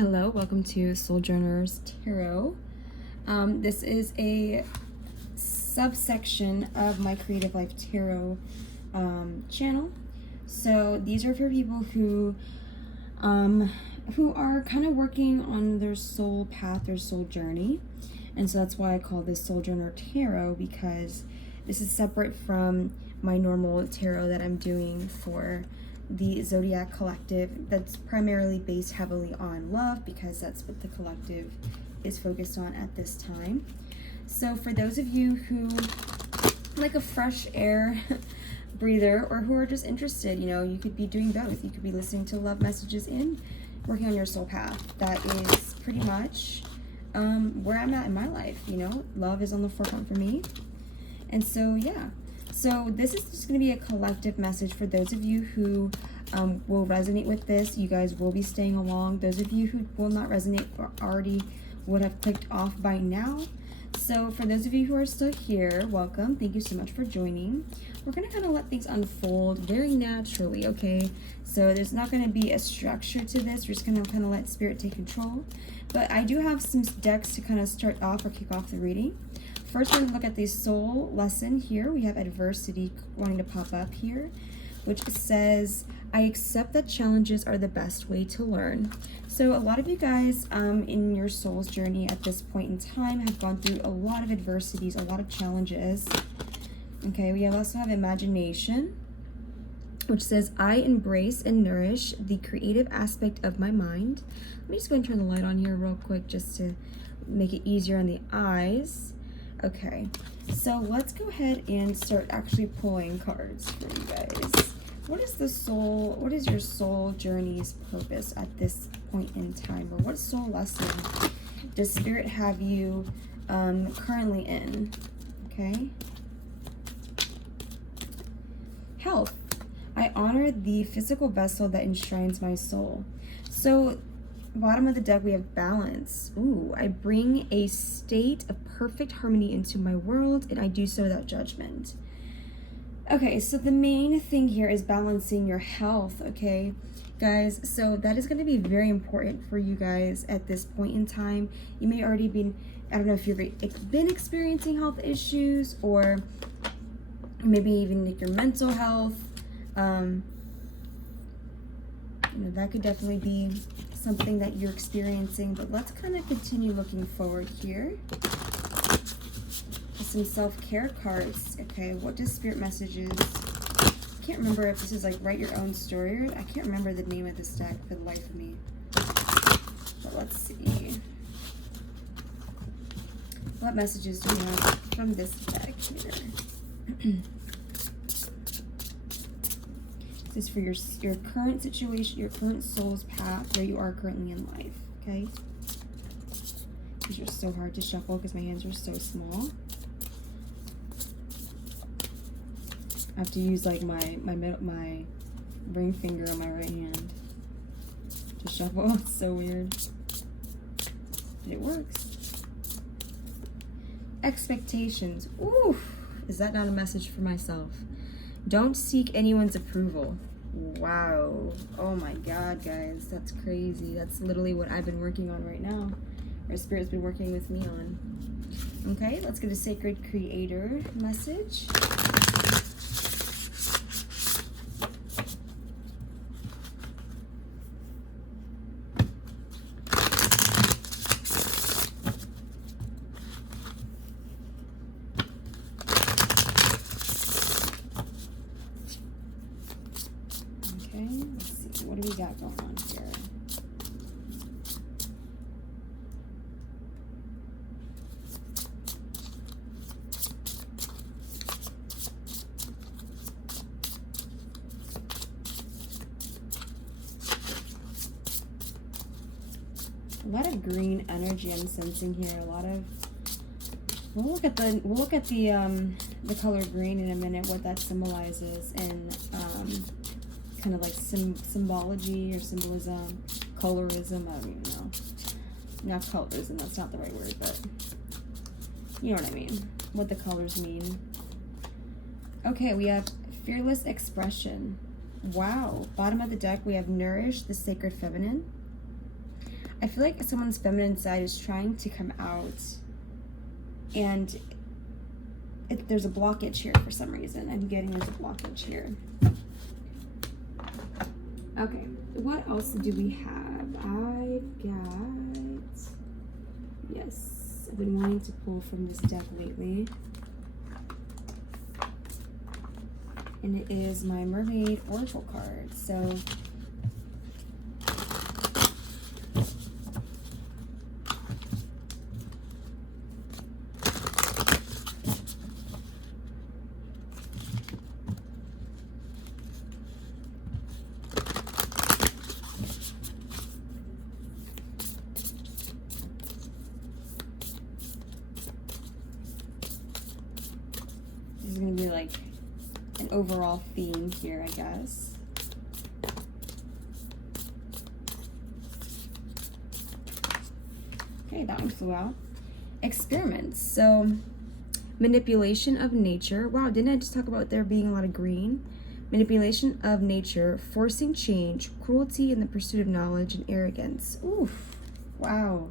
Hello, welcome to Sojourners Tarot. This is a subsection of my Creative Life Tarot channel. So these are for people who are kind of working on their soul path or soul journey. And so that's why I call this Sojourner Tarot, because this is separate from my normal tarot that I'm doing for the Zodiac Collective, that's primarily based heavily on love, because that's what the collective is focused on at this time. So for those of you who like a fresh air breather, or who are just interested, you could be doing both. You could be listening to love messages and working on your soul path. That is pretty much where I'm at in my life. Love is on the forefront for me. And so yeah, so this is just going to be a collective message for those of you who will resonate with this. You guys will be staying along. Those of you who will not resonate or already would have clicked off by now. So for those of you who are still here, welcome. Thank you so much for joining. We're going to kind of let things unfold very naturally, okay? So there's not going to be a structure to this. We're just going to kind of let Spirit take control. But I do have some decks to kind of start off or kick off the reading. First, we're going to look at the soul lesson here. We have adversity wanting to pop up here, which says, I accept that challenges are the best way to learn. So a lot of you guys in your soul's journey at this point in time have gone through a lot of adversities, a lot of challenges. Okay, we also have imagination, which says, I embrace and nourish the creative aspect of my mind. Let me just go and turn the light on here real quick just to make it easier on the eyes. Okay, so let's go ahead and start actually pulling cards for you guys. What is your soul journey's purpose at this point in time? Or what soul lesson does Spirit have you currently in? Okay. Health. I honor the physical vessel that enshrines my soul. So bottom of the deck, we have balance. Ooh, I bring a state of perfect harmony into my world, and I do so without judgment. Okay, so the main thing here is balancing your health, okay, guys? So that is going to be very important for you guys at this point in time. You may already be, I don't know if you've been experiencing health issues, or maybe even like your mental health. That could definitely be something that you're experiencing, but let's kind of continue looking forward here. Some self-care cards. Okay, what does Spirit messages? I can't remember if this is like write your own story, or I can't remember the name of this deck for the life of me. But let's see. What messages do we have from this deck here? This is for your current situation, your current soul's path, where you are currently in life, okay? These are so hard to shuffle because my hands are so small. I have to use like my ring finger on my right hand to shuffle. It's so weird. But it works. Expectations. Ooh, is that not a message for myself? Don't seek anyone's approval. Wow. Oh my God, guys. That's crazy. That's literally what I've been working on right now. Or Spirit's been working with me on. Okay, let's get a Sacred Creator message. Let's see, what do we got going on here? A lot of green energy I'm sensing here. A lot of we'll look at the color green in a minute, what that symbolizes, and kind of like symbology or symbolism, colorism, I don't even know. Not colorism, that's not the right word, but you know what I mean, what the colors mean. Okay, we have fearless expression. Wow. Bottom of the deck, we have nourish the sacred feminine. I feel like someone's feminine side is trying to come out, and there's a blockage here for some reason. I'm getting there's a blockage here. Okay, what else do we have? I've got, yes, I've been wanting to pull from this deck lately. And it is my Mermaid Oracle card. So this is going to be like an overall theme here, I guess. Okay, that one flew out. Experiments. So, manipulation of nature. Wow, didn't I just talk about there being a lot of green? Manipulation of nature, forcing change, cruelty in the pursuit of knowledge, and arrogance. Oof. Wow.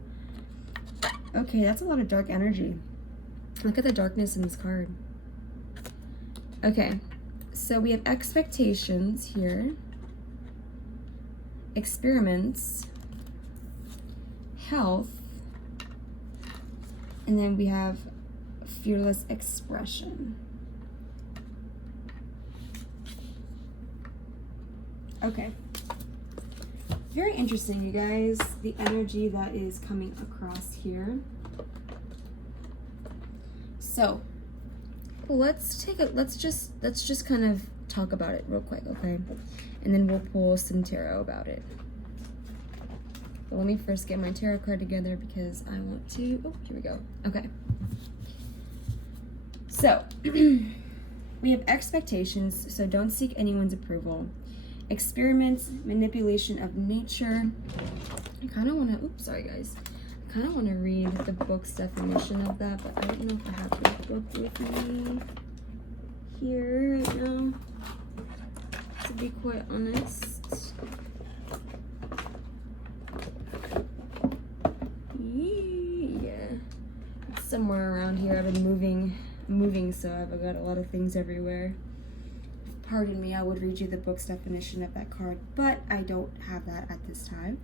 Okay, that's a lot of dark energy. Look at the darkness in this card. Okay. So we have expectations here, experiments, health, and then we have fearless expression. Okay. Very interesting, you guys, the energy that is coming across here. So, let's just kind of talk about it real quick, okay? And then we'll pull some tarot about it. But let me first get my tarot card together because I want to, oh, here we go. Okay. So, we have expectations, so don't seek anyone's approval. Experiments, manipulation of nature. I kind of want to, oops, sorry guys. I kind of want to read the book's definition of that, but I don't know if I have the book with me here right now, to be quite honest. Yeah, it's somewhere around here. I've been moving, so I've got a lot of things everywhere. Pardon me, I would read you the book's definition of that card, but I don't have that at this time.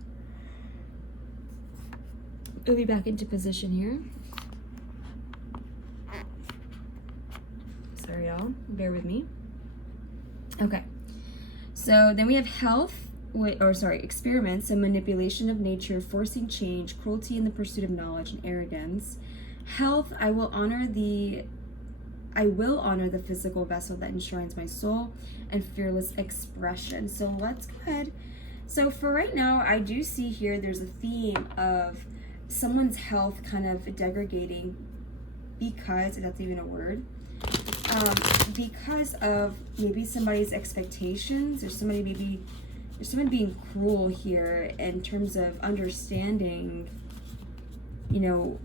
We'll be back into position here. Sorry, y'all. Bear with me. Okay. So then we have health, experiments and manipulation of nature, forcing change, cruelty in the pursuit of knowledge, and arrogance. Health, I will honor the physical vessel that enshrines my soul, and fearless expression. So let's go ahead. So for right now, I do see here there's a theme of someone's health kind of degrading because, if that's even a word, because of maybe somebody's expectations, or someone being cruel here in terms of understanding, you know,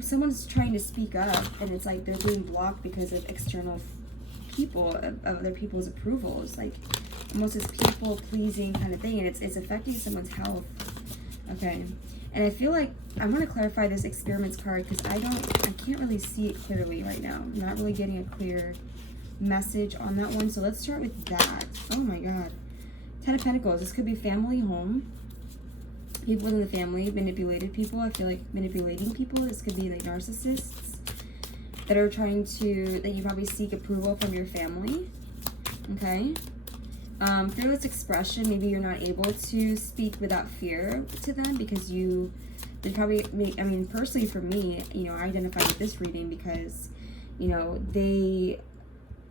someone's trying to speak up and it's like they're being blocked because of external people, of other people's approvals, like almost this people pleasing kind of thing, and it's affecting someone's health. Okay, and I feel like I'm going to clarify this experiments card because I can't really see it clearly right now. I'm not really getting a clear message on that one, so let's start with that. Oh my god. 10 of Pentacles. This could be family, home, people within the family, manipulated people. I feel like manipulating people. This could be like narcissists that are trying to, that you probably seek approval from your family. Okay. Fearless expression. Maybe you're not able to speak without fear to them because they probably, I mean, personally for me, you know, I identify with this reading because, you know,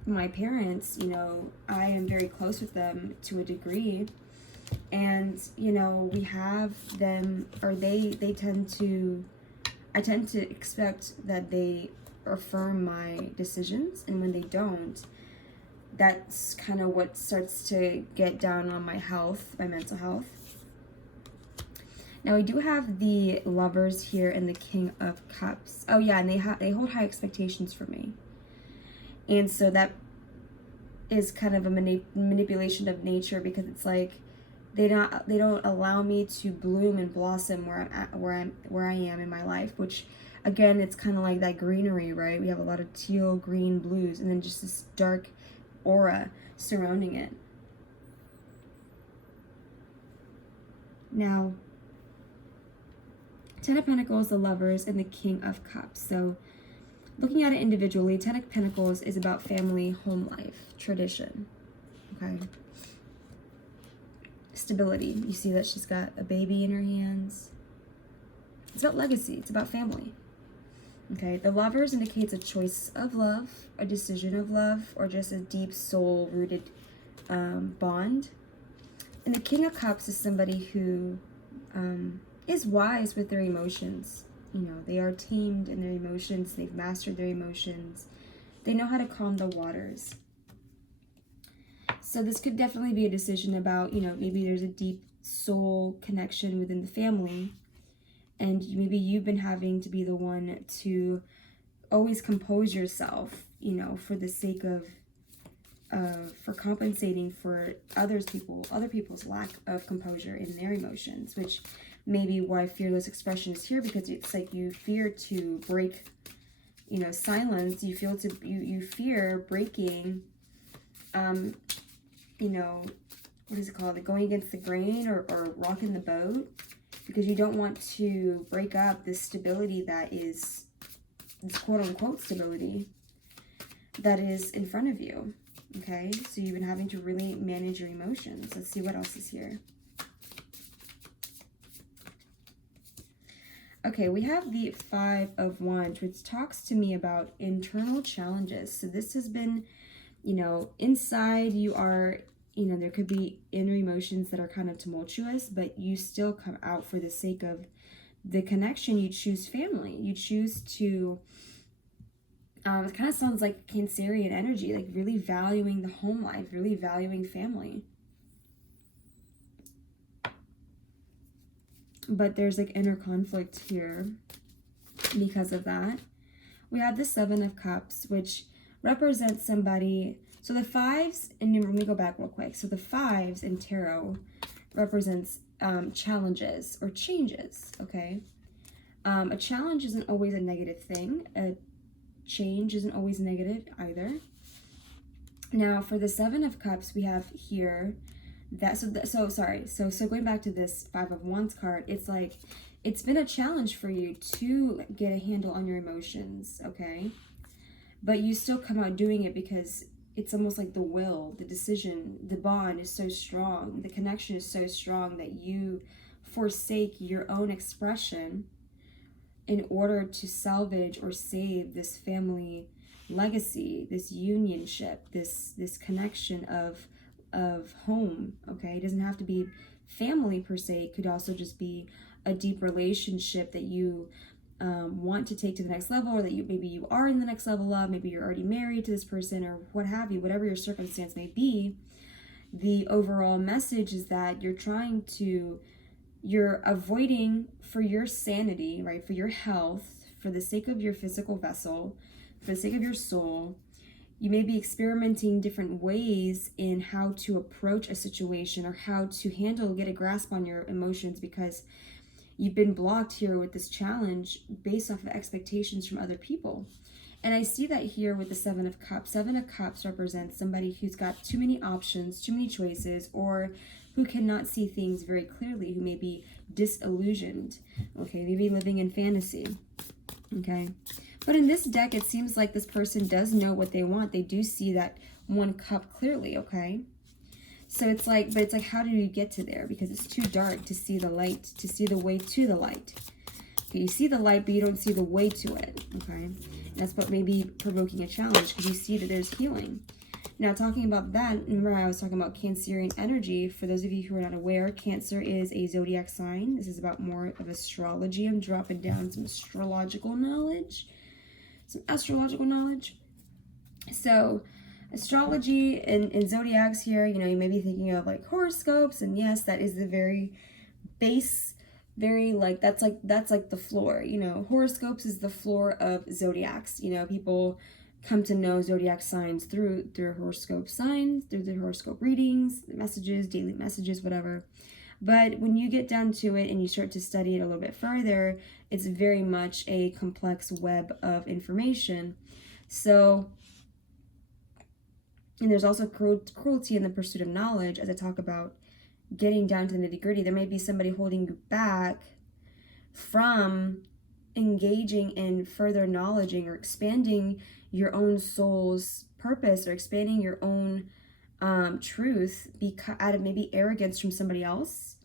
my parents, you know, I am very close with them to a degree. And, you know, we have them, or I tend to expect that they affirm my decisions. And when they don't, that's kind of what starts to get down on my health, my mental health. Now we do have the Lovers here and the King of Cups. Oh yeah, and they hold high expectations for me. And so that is kind of a manipulation of nature, because it's like They don't allow me to bloom and blossom where I am in my life, which again, it's kind of like that greenery, right? We have a lot of teal, green, blues, and then just this dark aura surrounding it. Now, Ten of Pentacles, the Lovers, and the King of Cups. So looking at it individually, Ten of Pentacles is about family, home life, tradition, okay? Stability. You see that she's got a baby in her hands. It's about legacy. It's about family. Okay, the Lovers indicates a choice of love, a decision of love, or just a deep soul-rooted bond. And the King of Cups is somebody who is wise with their emotions. You know, they are tamed in their emotions. They've mastered their emotions. They know how to calm the waters. So this could definitely be a decision about, you know, maybe there's a deep soul connection within the family, and maybe you've been having to be the one to always compose yourself, you know, for the sake of, for compensating for other people's lack of composure in their emotions, which may be why fearless expression is here, because it's like you fear to break, you know, silence. You fear breaking, you know, what is it called? Like going against the grain or rocking the boat, because you don't want to break up this stability that is, this quote-unquote stability that is in front of you, okay? So you've been having to really manage your emotions. Let's see what else is here. Okay, we have the Five of Wands, which talks to me about internal challenges. So this has been, you know, inside you are, you know, there could be inner emotions that are kind of tumultuous, but you still come out for the sake of the connection. You choose family. You choose to, it kind of sounds like Cancerian energy, like really valuing the home life, really valuing family. But there's like inner conflict here because of that. We have the Seven of Cups, which represents somebody. So the fives, and let me go back real quick. So the fives in tarot represents challenges or changes, okay? A challenge isn't always a negative thing. A change isn't always negative either. Now for the Seven of Cups, we have here that, so going back to this Five of Wands card, it's like, it's been a challenge for you to get a handle on your emotions, okay? But you still come out doing it because it's almost like the will, the decision, the bond is so strong, the connection is so strong that you forsake your own expression in order to salvage or save this family legacy, this unionship, this connection of home, okay? It doesn't have to be family per se. It could also just be a deep relationship that you want to take to the next level, or that maybe you are in the next level of, maybe you're already married to this person, or what have you, whatever your circumstance may be. The overall message is that you're avoiding, for your sanity, right, for your health, for the sake of your physical vessel, for the sake of your soul. You may be experimenting different ways in how to approach a situation, or how to get a grasp on your emotions, because you've been blocked here with this challenge based off of expectations from other people. And I see that here with the Seven of Cups. Seven of Cups represents somebody who's got too many options, too many choices, or who cannot see things very clearly, who may be disillusioned, okay? Maybe living in fantasy, okay? But in this deck, it seems like this person does know what they want. They do see that one cup clearly, okay? So it's like, but it's like, how do you get to there? Because it's too dark to see the light, to see the way to the light. Okay, you see the light, but you don't see the way to it, okay? And that's what may be provoking a challenge, because you see that there's healing. Now, talking about that, remember I was talking about Cancerian energy. For those of you who are not aware, Cancer is a zodiac sign. This is about more of astrology. I'm dropping down some astrological knowledge. Some astrological knowledge. So, astrology and zodiacs here, you know, you may be thinking of like horoscopes, and yes, that is the very base, very like, that's like the floor, you know. Horoscopes is the floor of zodiacs. You know, people come to know zodiac signs through horoscope signs, through the horoscope readings, the messages, daily messages, whatever. But when you get down to it and you start to study it a little bit further, it's very much a complex web of information. So, and there's also cruelty in the pursuit of knowledge, as I talk about getting down to the nitty-gritty. There may be somebody holding you back from engaging in further knowledging or expanding your own soul's purpose, or expanding your own truth because out of maybe arrogance from somebody else.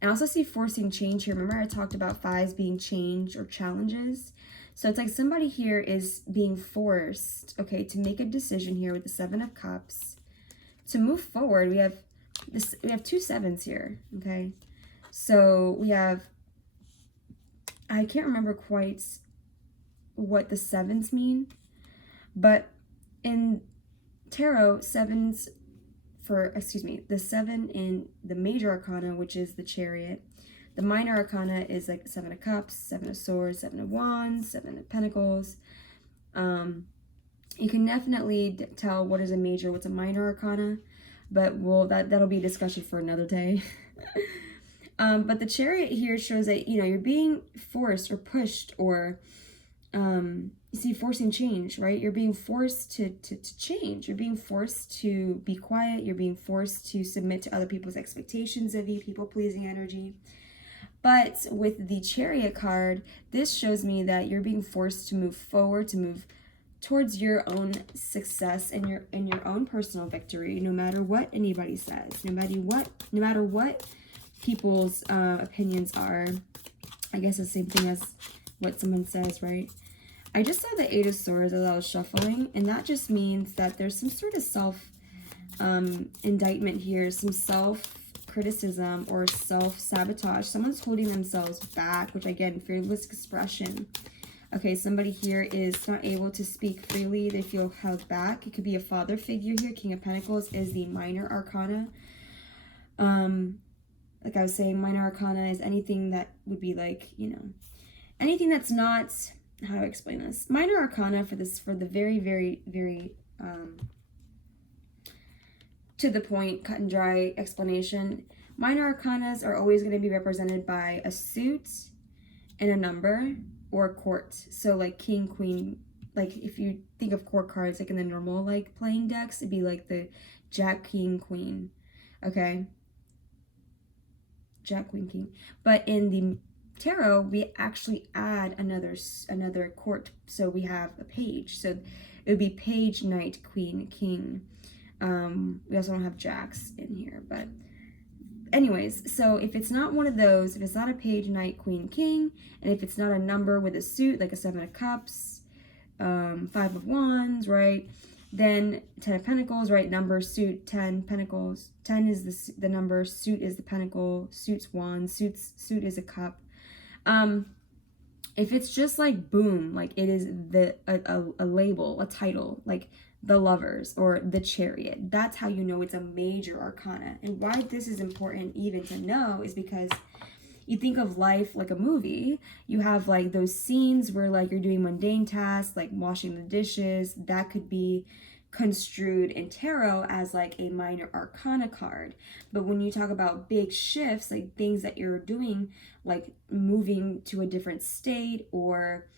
And I also see forcing change here. Remember I talked about fives being change or challenges? So it's like somebody here is being forced, okay, to make a decision here with the Seven of Cups. To move forward, we have two sevens here, okay? So we have, I can't remember quite what the sevens mean, but in tarot, sevens the seven in the major arcana, which is the Chariot. The minor arcana is like Seven of Cups, Seven of Swords, Seven of Wands, Seven of Pentacles. You can definitely tell what is a major, what's a minor arcana, but that'll be a discussion for another day. But the Chariot here shows that, you're being forced or pushed, or you see forcing change, right? You're being forced to change. You're being forced to be quiet. You're being forced to submit to other people's expectations of you, people-pleasing energy. But with the Chariot card, this shows me that you're being forced to move forward, to move towards your own success and your own personal victory, no matter what anybody says, no matter what people's opinions are. I guess the same thing as what someone says, right? I just saw the Eight of Swords as I was shuffling, and that just means that there's some sort of self-indictment here, some self-criticism or self-sabotage. Someone's holding themselves back, which again, fearless expression. Okay, somebody here is not able to speak freely. They feel held back. It could be a father figure here. King of Pentacles is the minor arcana. Like I was saying, minor arcana is anything that would be like, anything that's not, how do I explain this? Minor arcana for the very, very, very to the point, cut and dry explanation. Minor arcanas are always going to be represented by a suit and a number, or a court. So like king, queen, like if you think of court cards, like in the normal like playing decks, it'd be like the Jack, King, Queen. Okay. Jack, Queen, King. But in the tarot, we actually add another court. So we have a page. So it would be page, knight, queen, king. We also don't have jacks in here, but anyways, so if it's not one of those, if it's not a page, knight, queen, king, and if it's not a number with a suit, like a Seven of Cups, Five of Wands, right? Then 10 of Pentacles, right? Number, suit, 10, Pentacles. 10 is the number, suit is the pentacle, suit's wand, suit is a cup. If it's just like boom, like it is a label, a title, like the Lovers or the Chariot, that's how you know it's a major arcana. And why this is important even to know is because you think of life like a movie. You have like those scenes where like you're doing mundane tasks like washing the dishes. That could be construed in tarot as like a minor arcana card. But when you talk about big shifts, like things that you're doing, like moving to a different state, or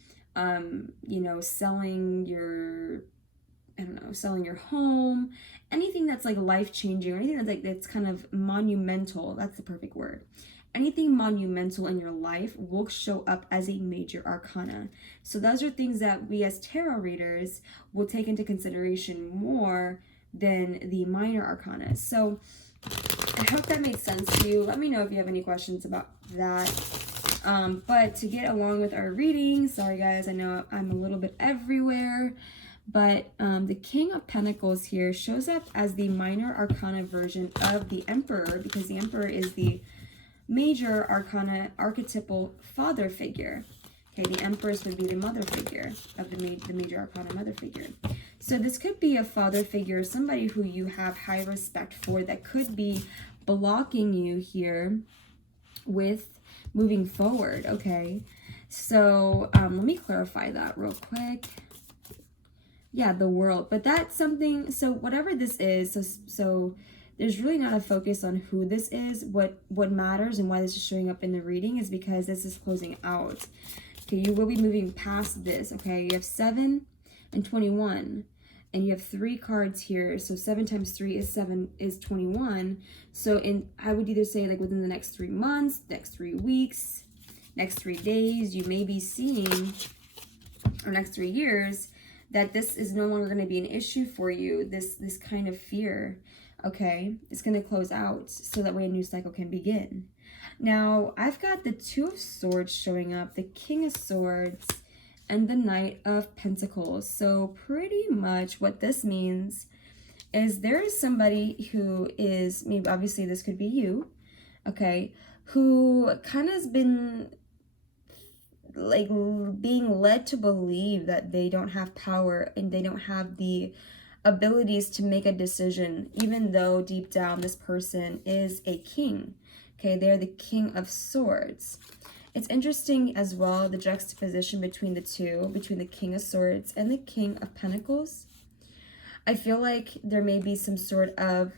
selling your home, anything that's like life-changing, or anything that's kind of monumental, that's the perfect word. Anything monumental in your life will show up as a major arcana. So those are things that we as tarot readers will take into consideration more than the minor arcana. So I hope that made sense to you. Let me know if you have any questions about that. But to get along with our reading, sorry guys, I know I'm a little bit everywhere, but the King of Pentacles here shows up as the minor arcana version of the Emperor, because the Emperor is the major arcana archetypal father figure. Okay, the Empress would be the mother figure of the major arcana mother figure. So this could be a father figure, somebody who you have high respect for, that could be blocking you here with moving forward. Okay, so let me clarify that real quick. yeah, the world. But that's something, so whatever this is, so there's really not a focus on who this is. What matters and why this is showing up in the reading is because this is closing out. Okay, you will be moving past this. Okay, you have 7 and 21. And you have 3 cards here. So 7 times 3 is 21. So I would either say like within the next 3 months, next 3 weeks, next 3 days, you may be seeing, or next 3 years, that this is no longer going to be an issue for you. This kind of fear, okay, it's going to close out so that way a new cycle can begin. Now, I've got the 2 of Swords showing up, the King of Swords, and the Knight of Pentacles. So pretty much what this means is there is somebody who is, maybe obviously this could be you, okay, who kind of has been like being led to believe that they don't have power and they don't have the abilities to make a decision, even though deep down this person is a king. Okay, they're the King of Swords. It's interesting as well, the juxtaposition between the two, between the King of Swords and the King of Pentacles. I feel like there may be some sort of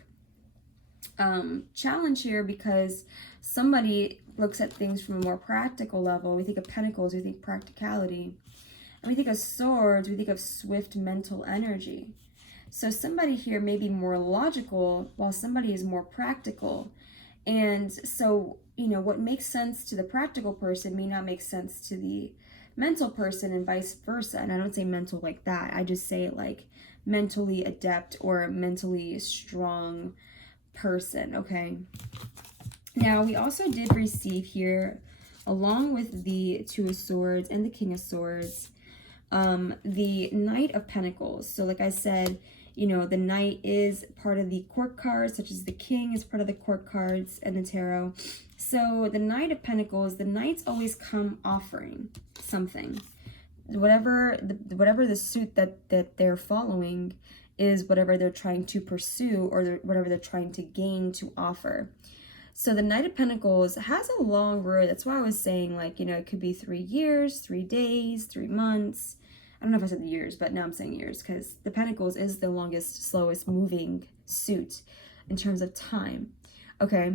challenge here because somebody looks at things from a more practical level. We think of Pentacles, we think practicality. And we think of Swords, we think of swift mental energy. So somebody here may be more logical while somebody is more practical. And so, you know, what makes sense to the practical person may not make sense to the mental person and vice versa. And I don't say mental like that. I just say it like mentally adept or mentally strong person, okay? Now, we also did receive here, along with the 2 of Swords and the King of Swords, the Knight of Pentacles. So like I said, you know, the Knight is part of the court cards, such as the King is part of the court cards and the tarot. So the Knight of Pentacles, the Knights always come offering something. Whatever the suit that they're following is whatever they're trying to pursue or whatever they're trying to gain to offer. So the Knight of Pentacles has a long road. That's why I was saying, like, you know, it could be 3 years, 3 days, 3 months. I don't know if I said the years, but now I'm saying years because the Pentacles is the longest, slowest moving suit in terms of time. Okay.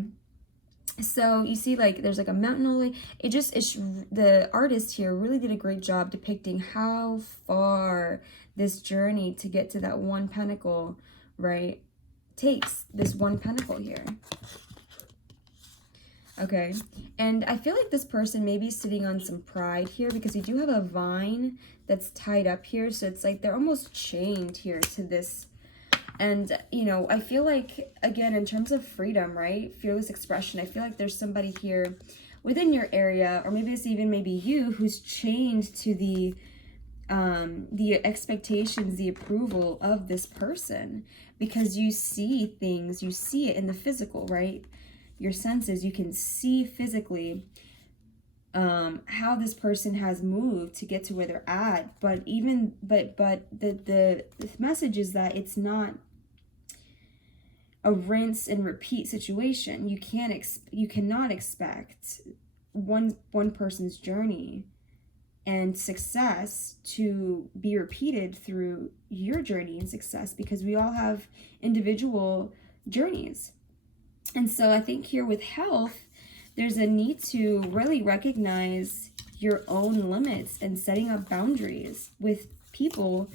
So you see, like, there's like a mountain all the way. The artist here really did a great job depicting how far this journey to get to that 1 pentacle, right, takes. This 1 pentacle here. Okay, and I feel like this person may be sitting on some pride here because you do have a vine that's tied up here. So it's like they're almost chained here to this. And, you know, I feel like, again, in terms of freedom, right, fearless expression, I feel like there's somebody here within your area, or maybe it's even maybe you, who's chained to the expectations, the approval of this person because you see things, you see it in the physical, right? Your senses, you can see physically how this person has moved to get to where they're at. But the message is that it's not a rinse and repeat situation. You cannot expect one person's journey and success to be repeated through your journey and success because we all have individual journeys. And so I think here with health, there's a need to really recognize your own limits and setting up boundaries with people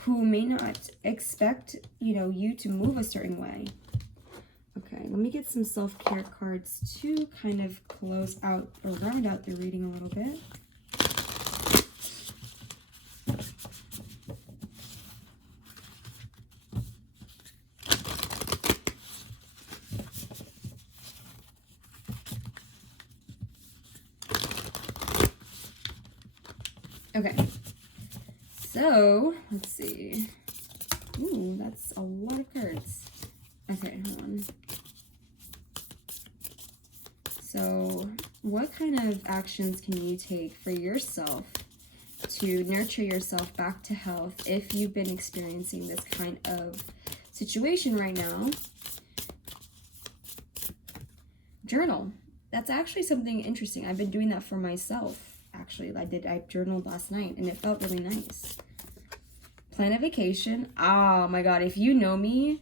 who may not expect, you know, you to move a certain way. Okay, let me get some self-care cards to kind of close out or round out the reading a little bit. Okay, so let's see. Ooh, that's a lot of cards. Okay, hold on. So what kind of actions can you take for yourself to nurture yourself back to health if you've been experiencing this kind of situation right now? Journal. That's actually something interesting. I've been doing that for myself. Actually, I journaled last night and it felt really nice. Plan a vacation. Oh my God, if you know me,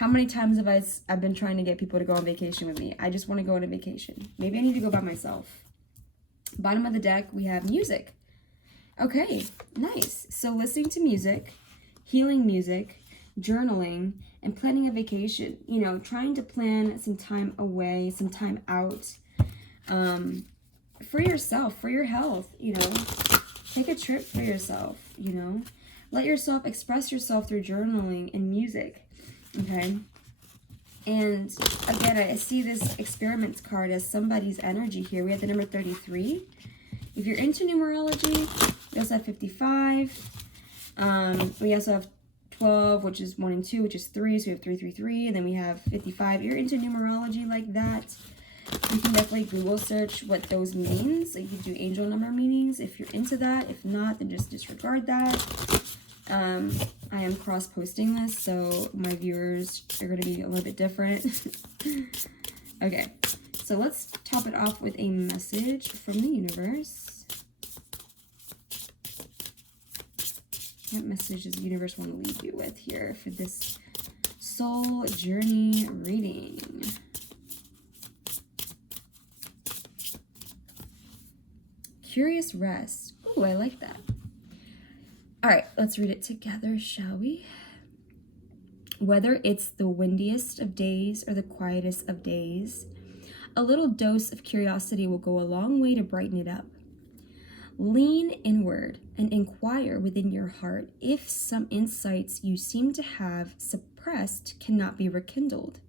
how many times have I've been trying to get people to go on vacation with me? I just want to go on a vacation. Maybe I need to go by myself. Bottom of the deck, we have music. Okay, nice. So listening to music, healing music, journaling, and planning a vacation. You know, trying to plan some time away, some time out, for yourself, for your health, you know. Take a trip for yourself, you know. Let yourself express yourself through journaling and music, okay? And again, I see this experiments card as somebody's energy here. We have the number 33. If you're into numerology, we also have 55. We also have 12, which is 1 and 2, which is 3. So we have 333. And then we have 55. If you're into numerology like that, you can definitely Google search what those means. Like you can do angel number meanings if you're into that. If not, then just disregard that. I am cross-posting this, so my viewers are going to be a little bit different. Okay, so let's top it off with a message from the universe. What message does the universe want to leave you with here for this soul journey reading? Curious rest. Ooh, I like that. All right, let's read it together, shall we? Whether it's the windiest of days or the quietest of days, a little dose of curiosity will go a long way to brighten it up. Lean inward and inquire within your heart if some insights you seem to have suppressed cannot be rekindled.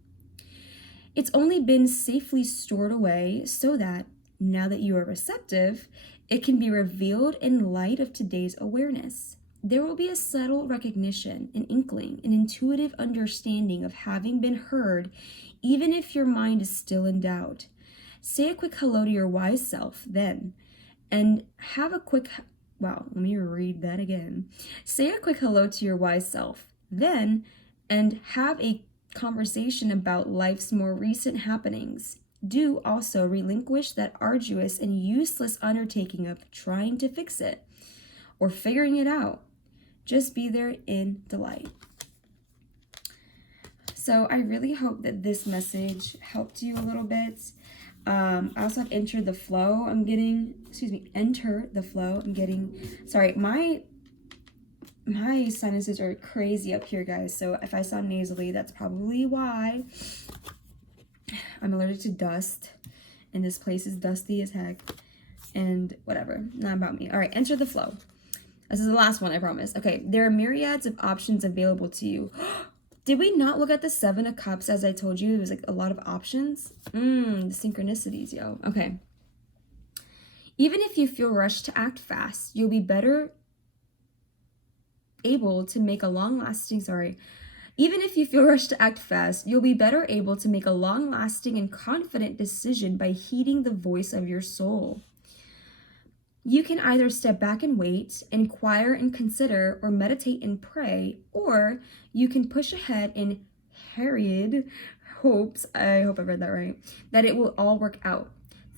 It's only been safely stored away so that, now that you are receptive, it can be revealed in light of today's awareness. There will be a subtle recognition, an inkling, an intuitive understanding of having been heard, even if your mind is still in doubt. Say a quick hello to your wise self then, and have a quick, wow, let me read that again. Say a quick hello to your wise self then, and have a conversation about life's more recent happenings. Do also relinquish that arduous and useless undertaking of trying to fix it or figuring it out. Just be there in delight. So I really hope that this message helped you a little bit. I also have enter the flow. Sorry, my sinuses are crazy up here, guys. So if I sound nasally, that's probably why. I'm allergic to dust, and this place is dusty as heck, and whatever, not about me. All right, enter the flow. This is the last one, I promise. Okay, there are myriads of options available to you. Did we not look at the 7 of Cups as I told you? It was like a lot of options. The synchronicities, yo. Okay. Even if you feel rushed to act fast, you'll be better able to make a long-lasting, Even if you feel rushed to act fast, you'll be better able to make a long-lasting and confident decision by heeding the voice of your soul. You can either step back and wait, inquire and consider, or meditate and pray, or you can push ahead in harried hopes, I hope I read that right, that it will all work out.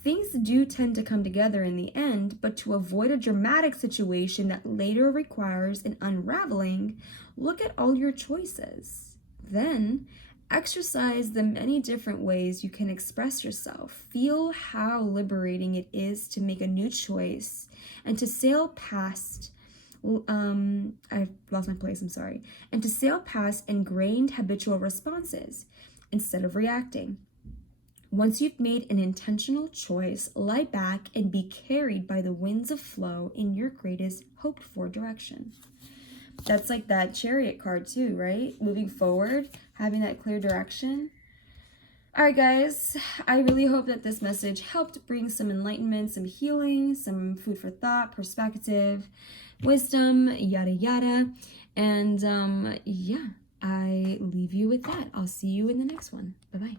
Things do tend to come together in the end, but to avoid a dramatic situation that later requires an unraveling, look at all your choices. Then, exercise the many different ways you can express yourself. Feel how liberating it is to make a new choice and to sail past, I've lost my place, I'm sorry, and to sail past ingrained habitual responses instead of reacting. Once you've made an intentional choice, lie back and be carried by the winds of flow in your greatest hoped for direction. That's like that Chariot card too, right? Moving forward, having that clear direction. All right, guys, I really hope that this message helped bring some enlightenment, some healing, some food for thought, perspective, wisdom, yada, yada. And yeah, I leave you with that. I'll see you in the next one. Bye-bye.